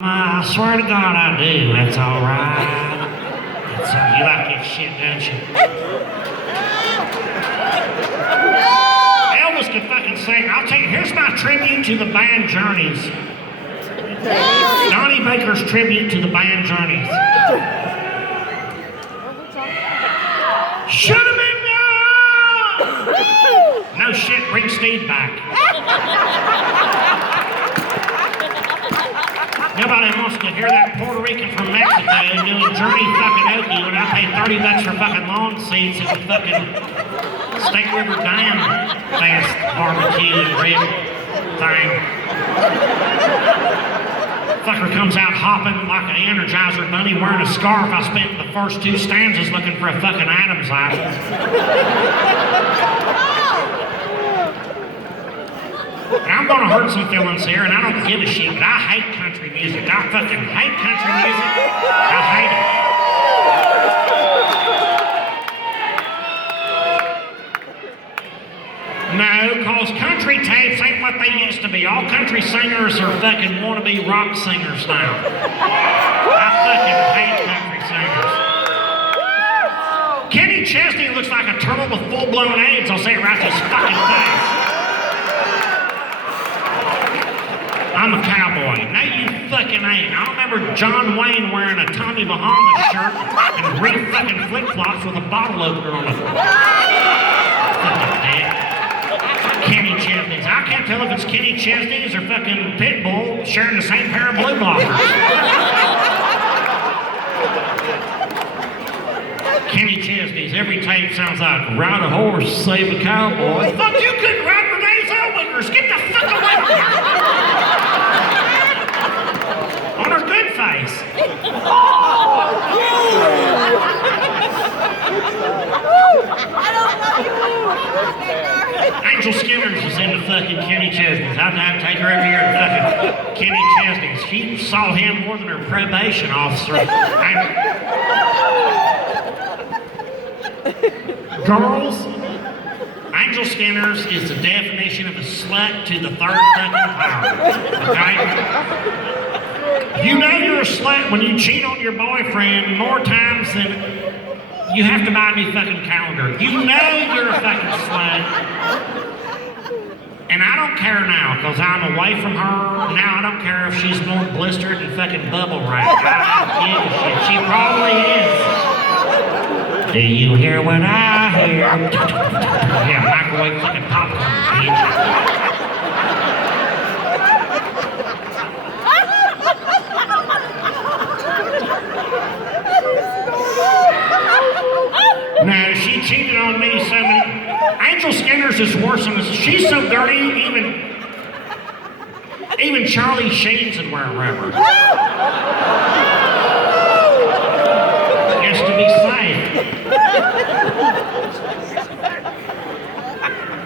I swear to God I do. That's all right. You like that shit, don't you? Elvis can fucking sing. I'll tell you, here's my tribute to the band Journeys. Donnie Baker's tribute to the band Journeys. Should have been done! No shit, bring Steve back. Nobody wants to hear that Puerto Rican from Mexico doing Journey fucking Okie when I pay $30 for fucking lawn seats at the fucking State River Dam fast barbecue and rib thing. Fucker comes out hopping like an Energizer bunny wearing a scarf. I spent the first two stanzas looking for a fucking Adam's apple. And I'm gonna hurt some feelings here, and I don't give a shit, but I hate country music. I fucking hate country music. I hate it. No, cause country tapes ain't what they used to be. All country singers are fucking wannabe rock singers now. I fucking hate country singers. Kenny Chesney looks like a turtle with full-blown AIDS. I'll say it right to his fucking face. I'm a cowboy. No, you fucking ain't. I remember John Wayne wearing a Tommy Bahama shirt and red fucking flip-flops with a bottle opener on it. Fucking dick. Kenny Chesney's. I can't tell if it's Kenny Chesney's or fucking Pitbull sharing the same pair of blue blockers. Kenny Chesney's. Every tape sounds like ride a horse, save a cowboy. Fuck, you couldn't ride Renee Zellweger's. Get the fuck away from here. On her good face. Angel Skinners is into fucking Kenny Chesney's. I'd have to take her every year to fucking Kenny Chesney's. She saw him more than her probation officer. Girls, Angel Skinners is the definition of a slut to the third fucking power. Okay? You know you're a slut when you cheat on your boyfriend more times than you have to buy a new fucking calendar. You know you're a fucking slut. And I don't care now, because I'm away from her. Now I don't care if she's more blistered and fucking bubble wrap. I don't give a shit. She probably is. Do you hear what I hear? Yeah, microwave fucking popcorn, bitch. No, she cheated on me so many. Angel Skinners is worse than this. She's so dirty, even Charlie Sheen's would wear a rubber. Just to be safe.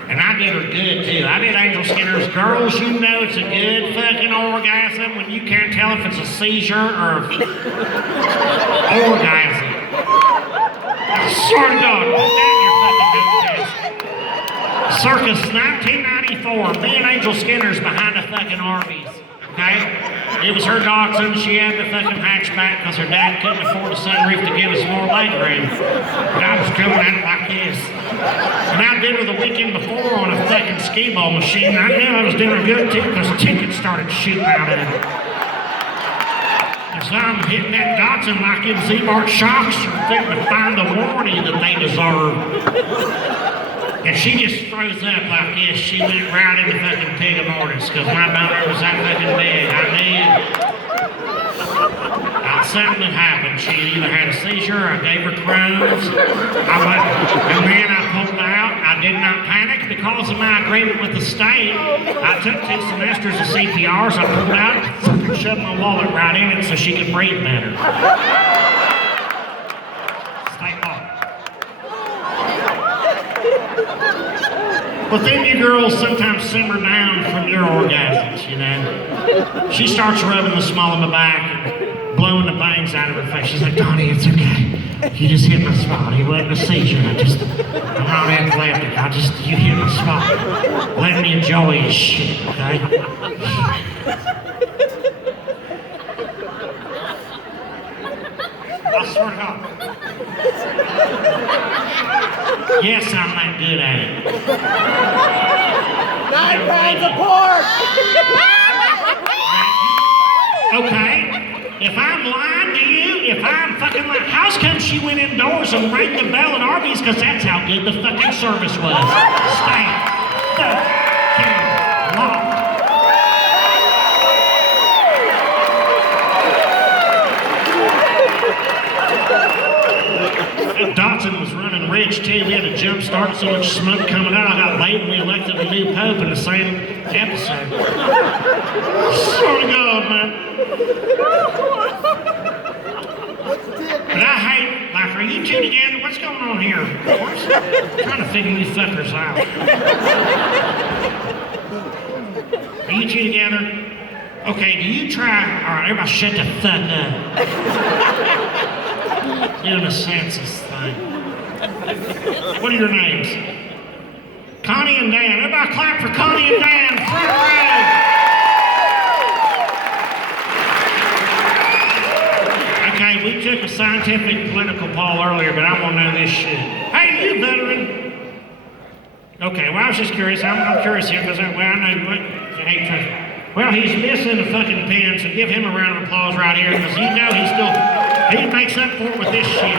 And I did her good too. I did Angel Skinners. Girls, you know it's a good fucking orgasm when you can't tell if it's a seizure or orgasm. I swear to God, put that in your fucking nose. Circus 1994, me and Angel Skinners behind a fucking Arby's, okay? It was her dachshund. She had the fucking hatchback because her dad couldn't afford a sunroof to give us more leg room. But I was coming out like this. And I did her the weekend before on a fucking skee ball machine. I knew I was doing her good too because tickets started shooting out of it. So I'm hitting that dachshund like it was E-Mart shocks or fitting to find the warning that they deserve. And she just throws up like this. She went right into fucking pig of mortis because my boner was that fucking big. I knew something had happened. She either had a seizure or I gave her crumbs. And then I pulled out. I did not panic because of my agreement with the state. I took 2 semesters of CPRs. I pulled out and fucking shoved my wallet right in it so she could breathe better. But then you girls sometimes simmer down from your orgasms, you know. She starts rubbing the small of my back and blowing the bangs out of her face. She's like, Donnie, it's okay. You just hit my spot. It wasn't a seizure. I'm not athletic. You hit my spot. Let me enjoy his shit, okay? I swear to God. Yes, I'm that good at it. 9 pounds of pork! Okay, if I'm lying to you, if I'm fucking lying, how's come she went indoors and rang the bell at Arby's? Because that's how good the fucking service was. Stay fucking locked. Dotson was running rich too. We had a jump start, so much smoke coming out. I got late and we elected a new pope in the same episode. Swear to God, man. But I hate, like, are you two together? What's going on here? I'm trying to figure you fuckers out. Are you two together? Okay, do you try? All right, everybody shut the fuck up. Doing a census thing. What are your names? Connie and Dan. Everybody clap for Connie and Dan. Front row. Okay, we took a scientific political poll earlier, but I want to know this shit. Hey, you veteran. Okay, well, I was just curious. I'm curious here because I know what. Well, he's missing a fucking pen, so give him a round of applause right here because you know he makes up for it with this shit.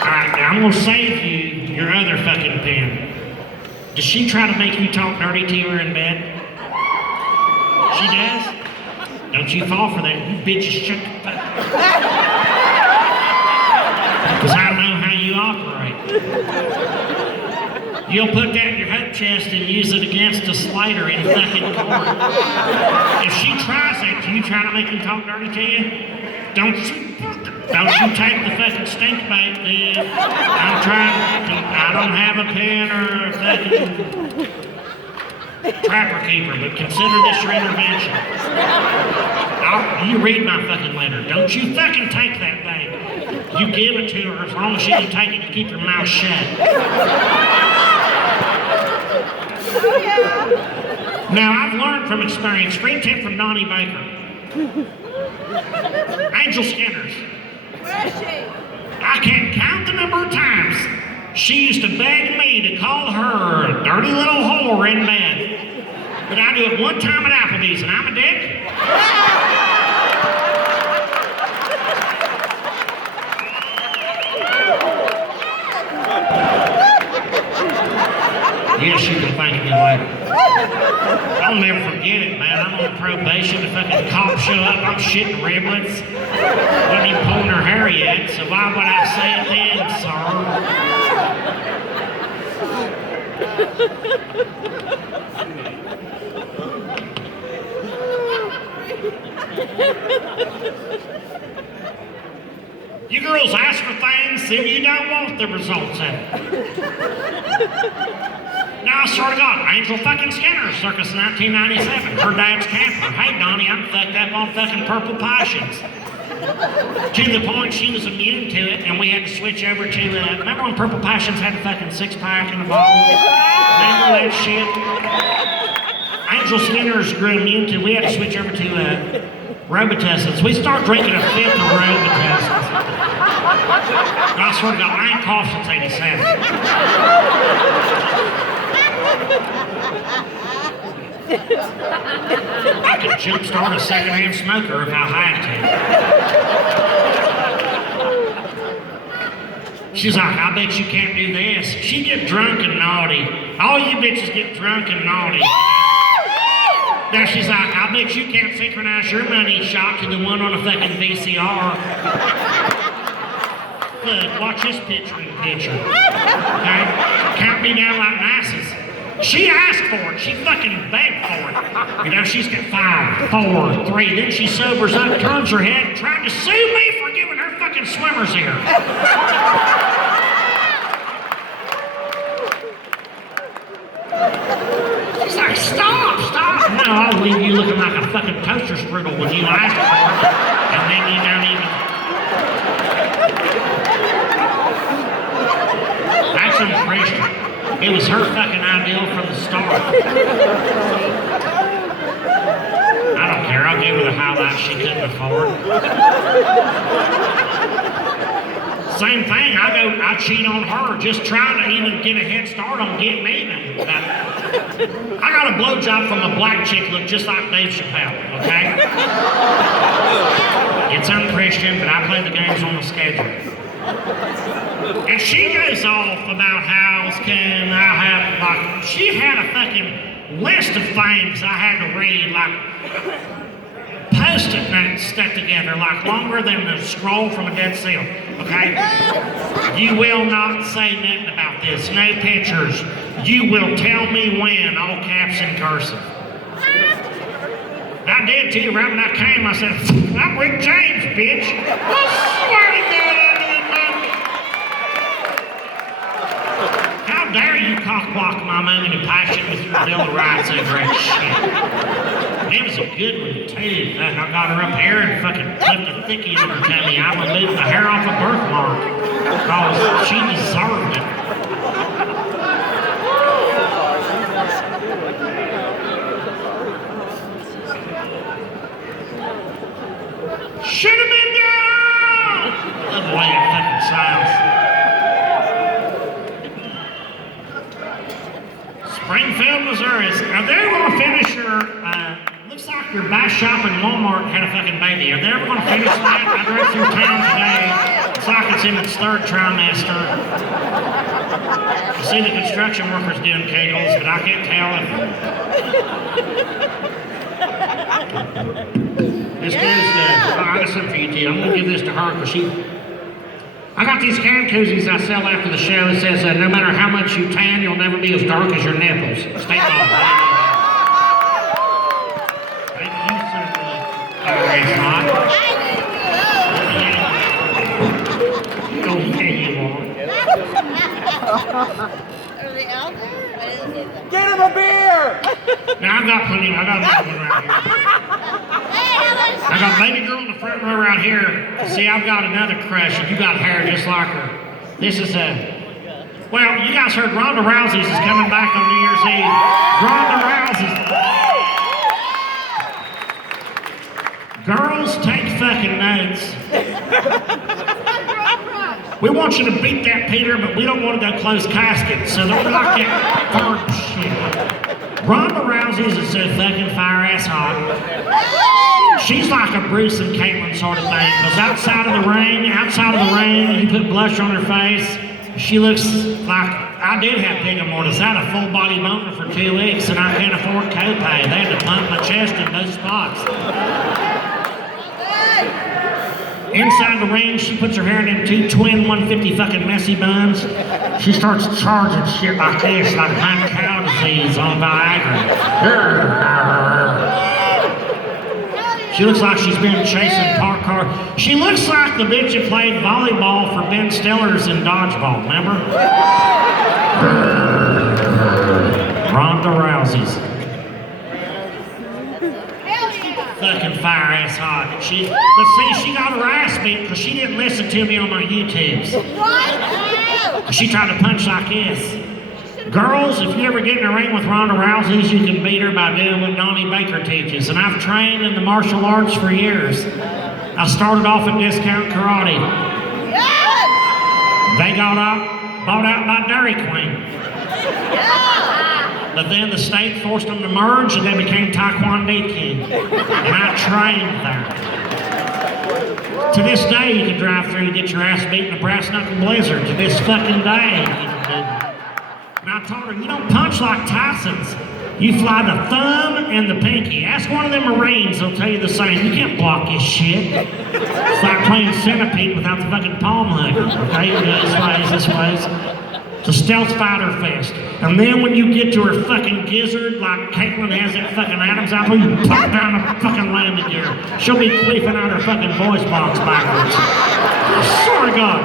Alright, now I'm gonna save you your other fucking pen. Does she try to make you talk dirty to her in bed? She does? Don't you fall for that, you bitches shut the fuck up. Because I know how you operate. You'll put that in your hip chest and use it against a slider in fucking court. If she tries that, do you try to make him talk dirty to you? Don't you take the fucking stink bait, dude. I don't have a pen or a fucking trapper keeper, but consider this your intervention. You read my fucking letter. Don't you fucking take that thing. You give it to her as long as she can take it and keep her mouth shut. Now, I've learned from experience, free tip from Donnie Baker. Angel Skinners. Where is she? I can't count the number of times she used to beg me to call her a dirty little whore in bed. But I do it one time at Applebee's and I'm a dick. Yes, you can thank me later. I'll never forget it, man. I'm on probation. The fucking cops show up. I'm shitting riblets. Wasn't even pulling her hair yet, so why would I say it then, sir? You girls ask for things and you don't want the results of it. Now, I swear to God, Angel fucking Skinner, circus 1997, her dad's camper. Hey, Donnie, I'm fucked up on fucking purple passions. To the point she was immune to it, and we had to switch over to, remember when Purple Passions had the fucking six-pack in the bottle? Remember that shit? Angel Skinner's grew immune to it. We had to switch over to Robitussin. We start drinking a fifth of Robitussin. I swear to God, I ain't coughed since 87. I could jumpstart a secondhand smoker if I had to. She's like, I bet you can't do this. She get drunk and naughty. All you bitches get drunk and naughty. Now she's like, I bet you can't synchronize your money shot to the one on a fucking VCR. Look, watch this picture in the picture. Okay? Count me down like masses. She asked for it. She fucking begged for it. You know, she's got 5, 4, 3. Then she sobers up, turns her head, and tried to sue me for giving her fucking swimmer's ear. She's like, stop. No, I'll leave you looking like a fucking toaster strudel when you ask for it. And then you don't even... That's unchristian. It was her fucking ideal from the start. gave her the highlights she couldn't afford. Same thing, I cheat on her, just trying to even get a head start on getting even. I got a blowjob from a black chick look just like Dave Chappelle, okay? It's unchristian, but I play the games on the schedule. And she goes off about how she had a fucking list of things I had to read, like Post-it notes stuck together, like longer than the scroll from a Dead Seal, okay? You will not say nothing about this, no pictures. You will tell me when, all caps and cursive. I did too, right when I came, I said, I'm Rick James, bitch. I swear to God, I did nothing. How dare you cock-block my moment of passion with your Bill of Rights over that shit. It was a good one, too. I got her up here and fucking clipped a thickie on her tummy. I removed the hair off a birthmark because she deserved it. Should have been down! Love the way it fucking sounds. Springfield, Missouri. Are they going to finish your, looks like your Bass Shop in Walmart had a fucking baby. Are they ever going to finish that? I drove through town today. It's like it's in its third trimester. I see the construction workers doing kegels, but I can't tell if... This goes to, I got something for you, T. I'm going to give this to her because I got these can koozies I sell after the show. It says, no matter how much you tan, you'll never be as dark as your nipples. Stay calm. Thank you so much. It's hot. Okay, you are. Are they out there? Get him a beer! Now, I've got plenty. I got another one right here. I got baby girl in the front row right here. See, I've got another crush, and you got hair just like her. This is well, you guys heard Ronda Rousey's is coming back on New Year's Eve. Ronda Rousey's. Girls, take fucking notes. We want you to beat that Peter, but we don't want to go close casket, so don't knock that hard shit. Ronda Rousey's is so fucking fire-ass hot. She's like a Bruce and Caitlyn sort of thing, because outside of the rain, you put blush on her face, she looks like, I did have pigmentosis. I had a full body boner for 2 weeks, and I can't afford copay. They had to pump my chest in those spots. Inside the ring, she puts her hair in them 2 twin 150 fucking messy buns. She starts charging shit like this, like high cow disease on Viagra. She looks like she's been chasing park car. She looks like the bitch that played volleyball for Ben Stiller's in dodgeball, remember? Ronda Rousey's. Fucking fire ass hot. But see, she got her ass beat because she didn't listen to me on my YouTubes. She tried to punch like this. Girls, if you ever get in a ring with Ronda Rousey, you can beat her by doing what Donnie Baker teaches. And I've trained in the martial arts for years. I started off in discount karate. They got bought out by Dairy Queen. But then the state forced them to merge and they became Taekwondo. And I trained there. To this day, you can drive through and get your ass beat in a brass knuckle blizzard. To this fucking day, you can do that. And I told her, you don't punch like Tyson's. You fly the thumb and the pinky. Ask one of them Marines, they'll tell you the same. You can't block this shit. It's like playing centipede without the fucking palm hugger. Okay, you go this ways. It's a stealth fighter fest. And then when you get to her fucking gizzard, like Caitlyn has that fucking Adam's apple, you pop down the fucking landing gear. She'll be queefing out her fucking voice box backwards. I swear to God.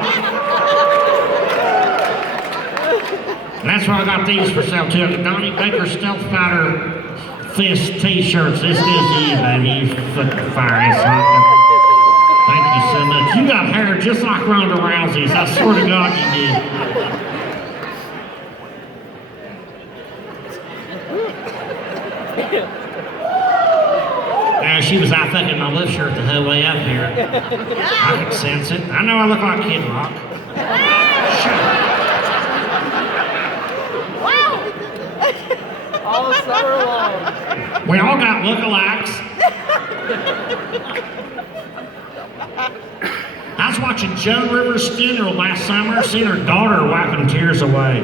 And that's why I got these for sale too. The Donnie Baker Stealth Fighter Fist t-shirts. This is you, baby. You fucking fire ass. Thank you so much. You got hair just like Ronda Rousey's. I swear to God you did. Now Yeah, she was out fucking my lift shirt the whole way up here. I could sense it. I know I look like Kid Rock. Shut All summer long. up. We all got lookalikes. I was watching Joan Rivers' funeral last summer, seeing her daughter wiping tears away.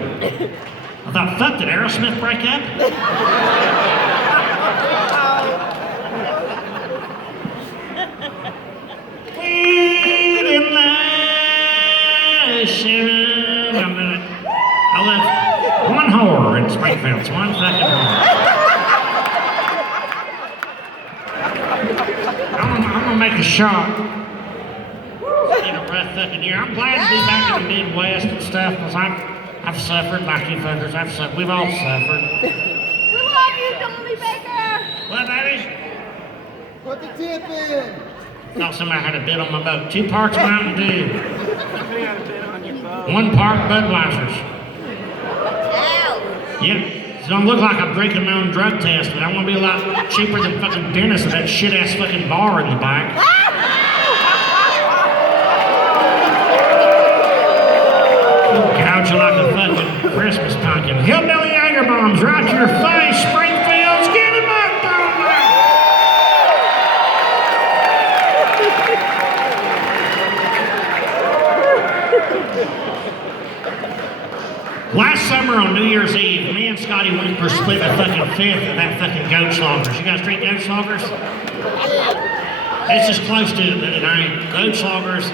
I thought, fuck, did Aerosmith break up? I left one whore in Springfield. It's one fucking whore. I'm gonna make a shot. It's been a rough fucking year. I'm glad to be back in the Midwest and stuff, because I've suffered like you fuckers. We've all suffered. We love you, Donnie Baker. What, baby? Put the tip in. Thought somebody had a bit on my boat. 2 parts Mountain Dew. 1 part Budweiser's. Yep. It don't look like I'm drinking my own drug test, but I'm gonna be a lot cheaper than fucking Dennis at that shit ass fucking bar in the back. Gouge you like a fucking Christmas pumpkin. Hillbilly Jager bombs right to your face, Springfields. Get him up, Donnie! Last summer on New Year's Eve, me and Scotty Winker split a fucking fifth of that fucking goat sloggers. You guys drink goat sloggers? It's just close to it, but it ain't. Goat sloggers.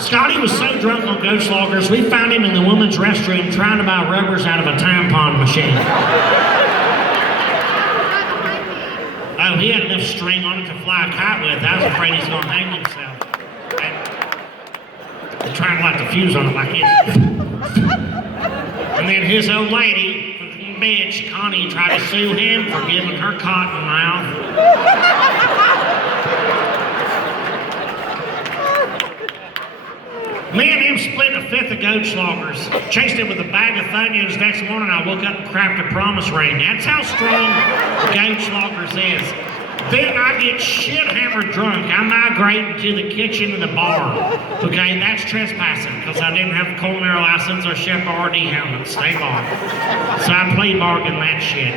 Scotty was so drunk on goat sloggers, we found him in the women's restroom trying to buy rubbers out of a tampon machine. Oh, he had enough string on it to fly a kite with. I was afraid he's gonna hang himself. They're trying to light the fuse on it like this. And then his old lady, bitch, Connie, tried to sue him for giving her cotton mouth. Me and him split a fifth of goat sloggers. Chased it with a bag of Funyuns. Next morning I woke up and cracked a promise ring. That's how strong goat sloggers is. Then I get shit hammered drunk. I migrate to the kitchen and the bar. Okay, that's trespassing because I didn't have a culinary license or chef RD helmet. Stay bar. So I play bargain that shit.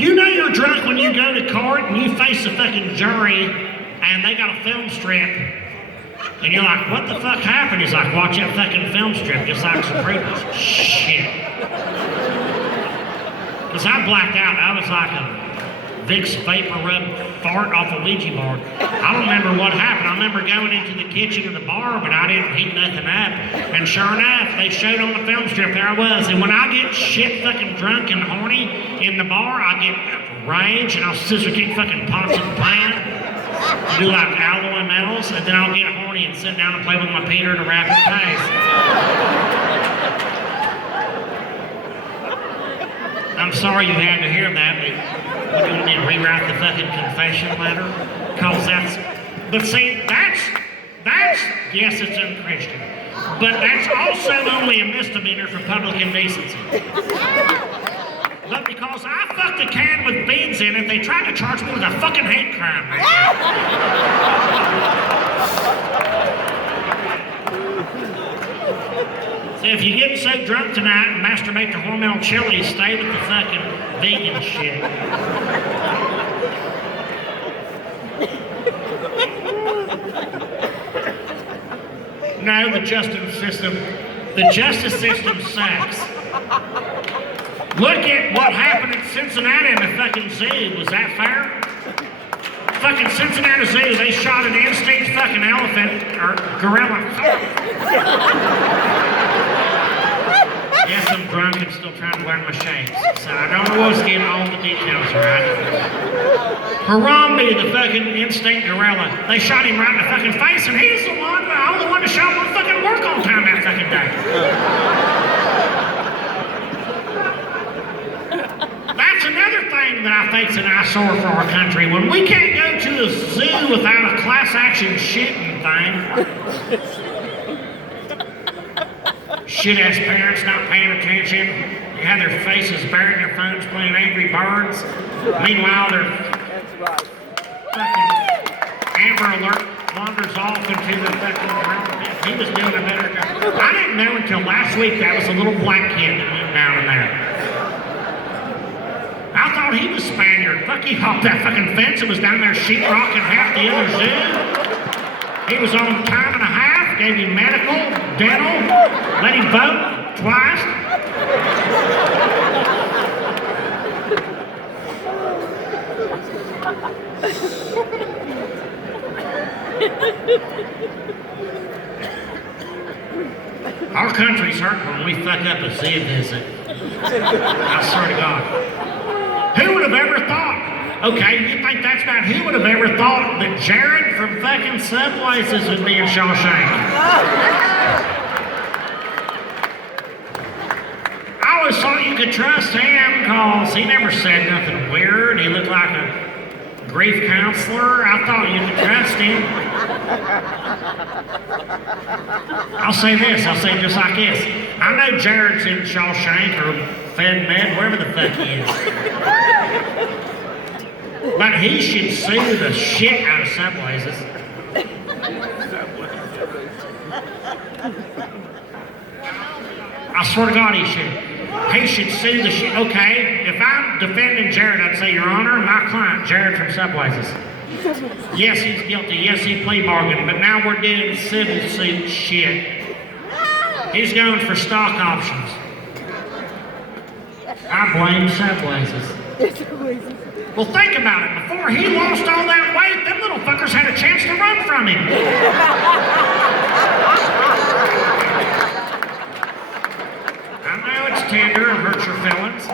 You know you're drunk when you go to court and you face a fucking jury and they got a film strip. And you're like, what the fuck happened? He's like, watch that fucking film strip just like some preachers. Shit. Because I blacked out. I was like a Vicks vapor rub fart off a Ouija board. I don't remember what happened. I remember going into the kitchen of the bar, but I didn't heat nothing up. And sure enough, they showed on the film strip, there I was. And when I get shit fucking drunk and horny in the bar, I get rage and I'll scissor kick fucking pots and pans. Do like alloy metals, and then I'll get horny and sit down and play with my Peter to rapid pace. I'm sorry you had to hear that, but what, do you want me to rewrite the fucking confession letter? Cause but see, that's, yes, it's unchristian. But that's also only a misdemeanor for public indecency. But because I fucked a can with beans in it, they tried to charge me with a fucking hate crime. So if you get so drunk tonight and masturbate to hormel chili, stay with the fucking vegan shit. No, the justice system sucks. Look at what happened at Cincinnati in the fucking zoo. Was that fair? Fucking Cincinnati Zoo, they shot an instinct fucking elephant, or gorilla. Yes, I'm drunk and still trying to learn my shapes. So I don't always get all the details right. Harambe, the fucking instinct gorilla, they shot him right in the fucking face, and he's the only one to show him to fucking work on time that fucking day. That's another thing that I think's an eyesore for our country. When we can't go to a zoo without a class action shitting thing. Shit-ass parents not paying attention. They have their faces buried in their phones playing Angry Birds. Meanwhile, they're spoiler alert, wanders off into the fucking ground. He was doing a better job. I didn't know until last week that was a little black kid that went down in there. I thought he was Spaniard. Fuck, he hopped that fucking fence and was down there sheetrocking half the other zoo. He was on time and a half, gave him medical, dental, let him vote twice. Our country's hurt when we fuck up a zoo visit. I swear to God. Who would have ever thought? Okay, you think that's bad? Who would have ever thought that Jared from fucking Subplaces would be in Shawshank? I always thought you could trust him because he never said nothing weird. He looked like a grief counselor. I thought you could trust him. I'll say this, I'll say just like this. I know Jared's in Shawshank or Fed Med, wherever the fuck he is. But he should sue the shit out of Subplaces. I swear to God he should. He should sue the shit. Okay, if I'm defending Jared, I'd say, Your Honor, my client, Jared from Subplaces. Yes, he's guilty. Yes, he plea bargained. But now we're doing civil suit shit. He's going for stock options. I blame Subplaces. Well, think about it. Before he lost all that weight, them little fuckers had a chance to run from him. I know it's tender and hurts your feelings.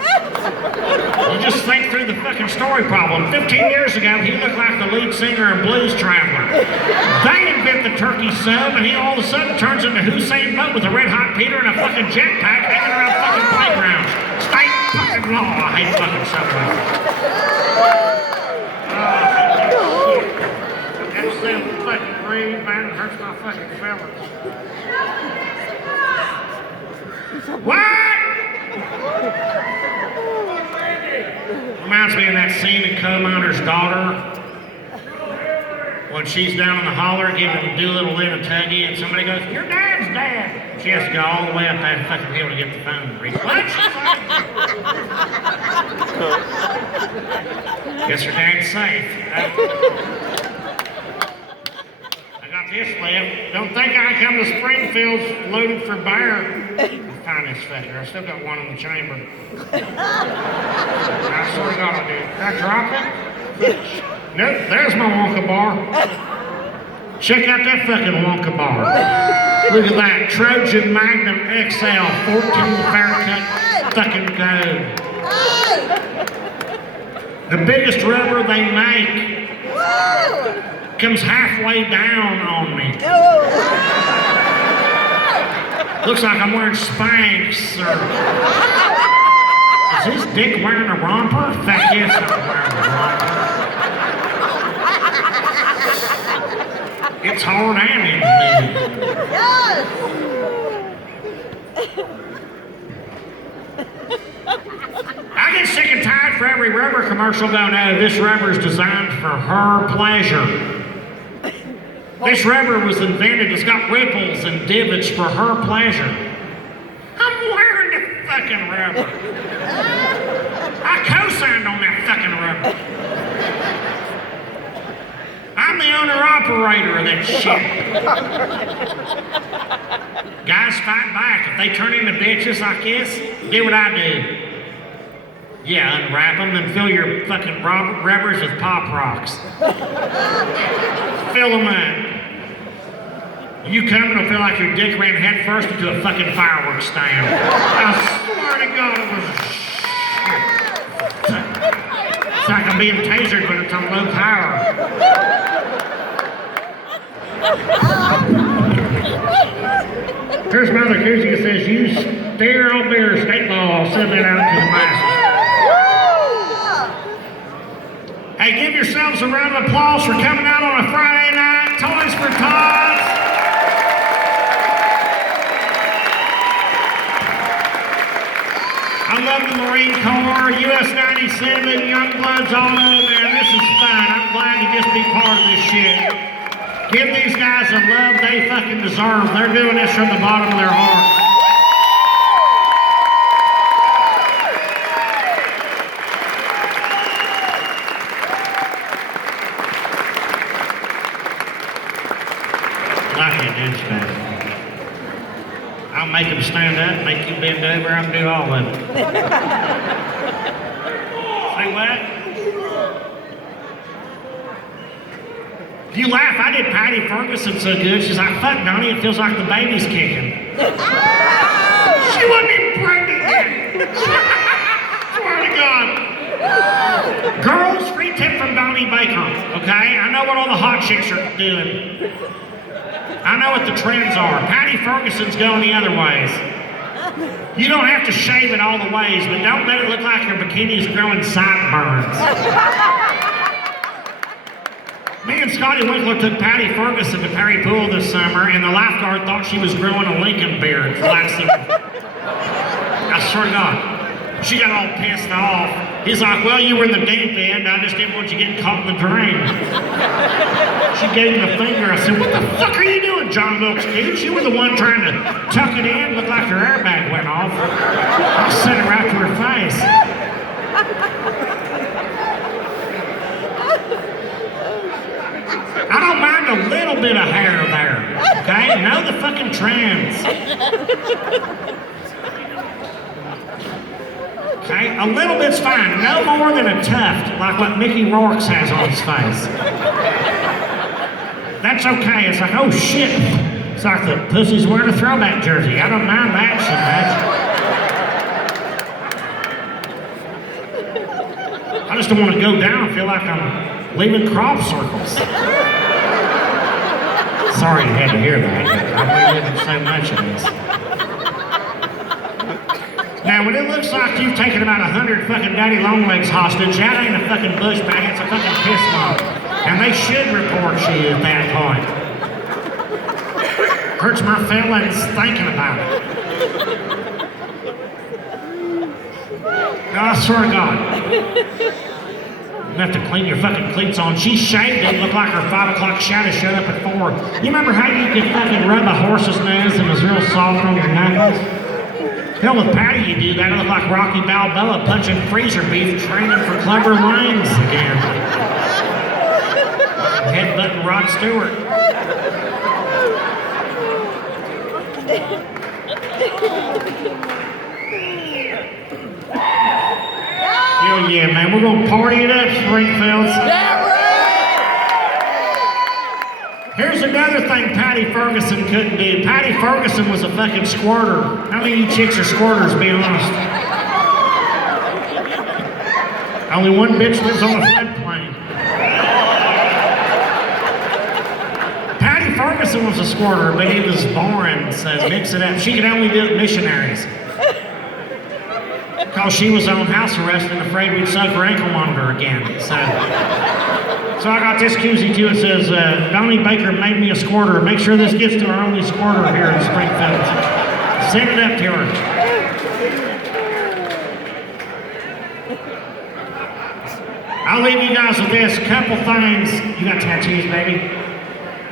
You just think through the fucking story problem. 15 years ago, he looked like the lead singer of Blues Traveler. They invent the turkey sub, and he all of a sudden turns into Hussein Boat with a red hot Peter and a fucking jetpack hanging around fucking playgrounds. State fucking law. I hate fucking Subway. That's them fucking breathe, man. It hurts my fucking feelings. What? Reminds me of that scene in Coal Miner's Daughter when she's down in the holler giving Doolittle Lynn a tuggy and somebody goes, Your dad's dead. She has to go all the way up that fucking hill to get the phone to reach. What? Guess her dad's safe. I got this left. Don't think I come to Springfield loaded for bear. Find this fucker. I still got one in the chamber. I swear to God I did. Did I drop it? Nope, there's my Wonka bar. Check out that fucking Wonka bar. Look at that. Trojan Magnum XL 14 fair cut fucking gold. The biggest rubber they make comes halfway down on me. Looks like I'm wearing Spanx or... Is this dick wearing a romper? Fuck yes, I'm wearing a romper. It's hard and in me. I get sick and tired for every rubber commercial going, no, this rubber is designed for her pleasure. This rubber was invented, it's got ripples and divots for her pleasure. I'm wearing the fucking rubber. I co-signed on that fucking rubber. I'm the owner-operator of that shit. Guys fight back. If they turn into bitches like this, do what I do. Yeah, unwrap them and fill your fucking rubbers with Pop Rocks. Fill them up. You come, it'll feel like your dick ran head first into a fucking fireworks stand. I swear to God, it was shit. It's like I'm being tasered, but it's on low power. Here's my other koozie that says, you sterile beer state law. I'll send that out to the masses. Hey, give yourselves a round of applause for coming out on a Friday night. Toys for Tots. I love the Marine Corps, US 97, Young Bloods, all of them, man. This is fun. I'm glad to just be part of this shit. Give these guys the love they fucking deserve. They're doing this from the bottom of their hearts. I can't do stuff. I'll make them stand up, make you bend over, I'll do all of it. Say what? You laugh, I did Patty Ferguson so good, she's like, fuck Donnie, it feels like the baby's kicking. She wasn't even pregnant yet. Swear to God. Girls, free tip from Donnie Baker, okay? I know what all the hot chicks are doing. I know what the trends are. Patty Ferguson's going the other ways. You don't have to shave it all the ways, but don't let it look like your bikini's growing sideburns. Me and Scotty Winkler took Patty Ferguson to Perry Pool this summer, and the lifeguard thought she was growing a Lincoln beard. I swear to God. She got all pissed off. He's like, well, you were in the deep end. I just didn't want you getting caught in the drain. She gave him the finger. I said, what the fuck are you doing, John Wilkes, dude? You were the one trying to tuck it in. Looked like her airbag went off. I said it right to her face. I don't mind a little bit of hair there, okay? Know the fucking trends. Okay, a little bit's fine. No more than a tuft, like what Mickey Rourke has on his face. That's okay. It's like, oh shit. It's like the pussy's wearing a throwback jersey. I don't mind that so much. I just don't want to go down and feel like I'm leaving crop circles. Sorry you had to hear that, but I've been living so much of this. Now, when it looks like you've taken about 100 fucking daddy longlegs hostage, that ain't a fucking bush bag, it's a fucking piss bomb. And they should report you at that point. Hurts my feelings thinking about it. No, I swear to God. You have to clean your fucking cleats on. She shaved it, looked like her 5 o'clock shadow showed up at 4. You remember how you could fucking rub a horse's nose and it was real soft on your knuckles? Hell, with Patty you do that. It looked like Rocky Balboa punching freezer beef, training for Clubber Lanes again. Headbutting Rod Stewart. Hell yeah, man. We're going to party it up, Springfield. Here's another thing Patty Ferguson couldn't do. Patty Ferguson was a fucking squirter. How many of you chicks are squirters, be honest? Only one bitch lives on a floodplain. Patty Ferguson was a squirter, but he was boring, so mix it up. She could only do it missionaries. Because she was on house arrest and afraid we'd suck her ankle on her again. So I got this koozie too. It says, Donnie Baker made me a squirter. Make sure this gets to our only squirter here in Springfield. Send it up to her. I'll leave you guys with this. Couple things. You got tattoos, baby?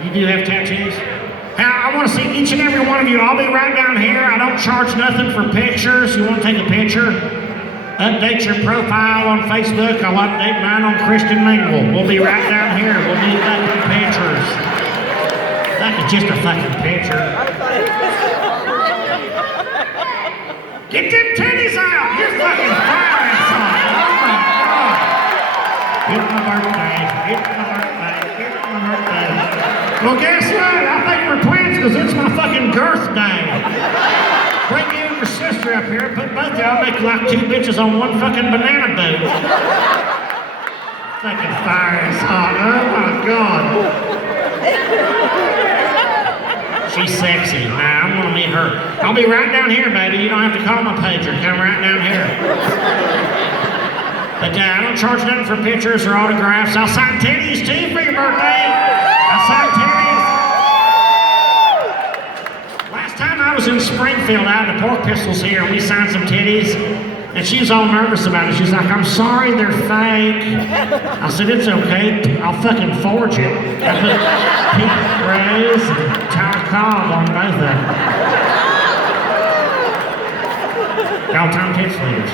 You do have tattoos? Now, I want to see each and every one of you. I'll be right down here. I don't charge nothing for pictures. You want to take a picture? Update your profile on Facebook. I'll update mine on Christian Mingle. We'll be right down here. We'll do fucking pictures. That is just a fucking picture. Get them titties out! You're fucking firing something. Oh my God. It's my birthday. It's my birthday. It's my birthday. Well, guess what? I think we're twins because it's my fucking girth day. Bring you and your sister up here, put both of y'all, make like 2 bitches on one fucking banana boat. Fucking fire is hot. Oh my God. She's sexy. Nah, I'm gonna meet her. I'll be right down here, baby. You don't have to call my pager. Come right down here. But I don't charge nothing for pictures or autographs. I'll sign titties too for your birthday. I'll sign titties. Last time I was in Springfield, I had the Pork Pistols here, and we signed some titties. And she was all nervous about it. She's like, I'm sorry, they're fake. I said, it's okay. I'll fucking forge it. I put Pete Rose and Ty Cobb on both of them. All-time text leaders.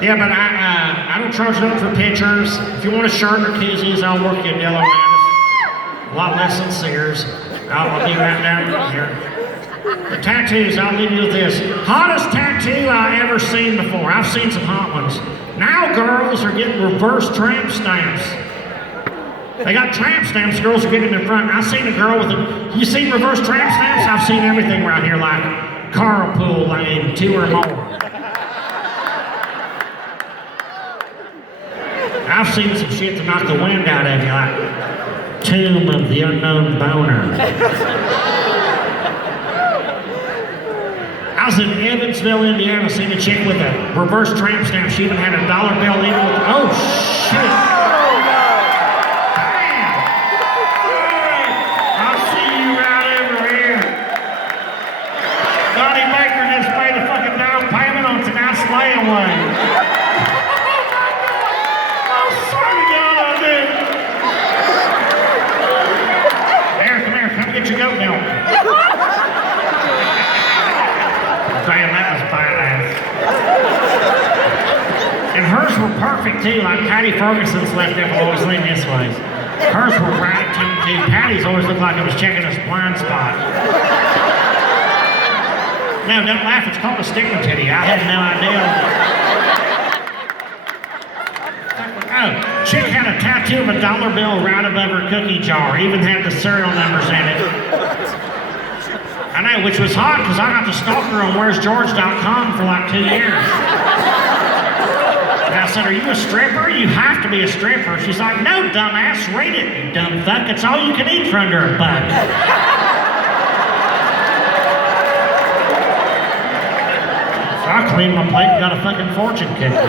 Yeah, but I don't charge nothing for pictures. If you want a shirt or koozies, I'll work you a deal on that. A lot less than Sears. I'll be right down here. The tattoos, I'll leave you with this. Hottest tattoo I ever seen before. I've seen some hot ones. Now girls are getting reverse tramp stamps. They got tramp stamps, girls are getting them in front. I've seen a girl with a, you seen reverse tramp stamps? I've seen everything right here, like carpool lane, 2 or more. I've seen some shit to knock the wind out of you, like Tomb of the Unknown Boner. I was in Evansville, Indiana, seen a chick with a reverse tramp stamp. She even had a dollar bill in with, oh shit. Damn. Alright, I'll see you right over here. Donnie Baker just paid a fucking down payment on tonight's layaway. Get your goat milk. Damn, that was badass. And hers were perfect too, like Patty Ferguson's left them always lean this way. Hers were right too. Patty's always looked like it was checking a blind spot. No, don't laugh, it's called a stigmatity. I had no idea. Oh, chick had a tattoo of a dollar bill right above her cookie jar, even had the serial numbers in it. I know, which was hot because I got to stalk her on where'sgeorge.com for like 2 years. And I said, are you a stripper? You have to be a stripper. She's like, no, dumbass, read it, you dumb fuck. It's all you can eat for under $1. So I cleaned my plate and got a fucking fortune cookie.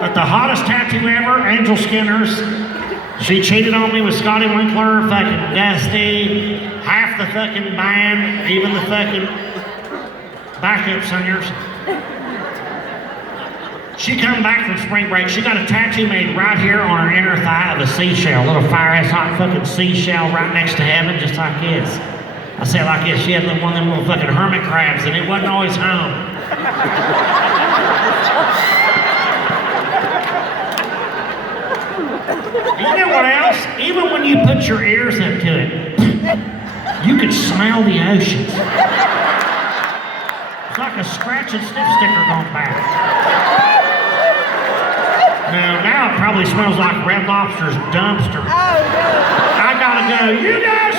But the hottest tattoo ever, Angel Skinner's. She cheated on me with Scotty Winkler, fucking Dusty, half the fucking band, even the fucking backup singers. She come back from spring break. She got a tattoo made right here on her inner thigh of a seashell, a little fire-ass hot fucking seashell right next to heaven, just like this. I said like this, she had one of them little fucking hermit crabs, and it wasn't always home. You know what else? Even when you put your ears up to it, you could smell the oceans. It's like a scratch and sniff sticker gone bad. Now it probably smells like Red Lobster's dumpster. I gotta go. You guys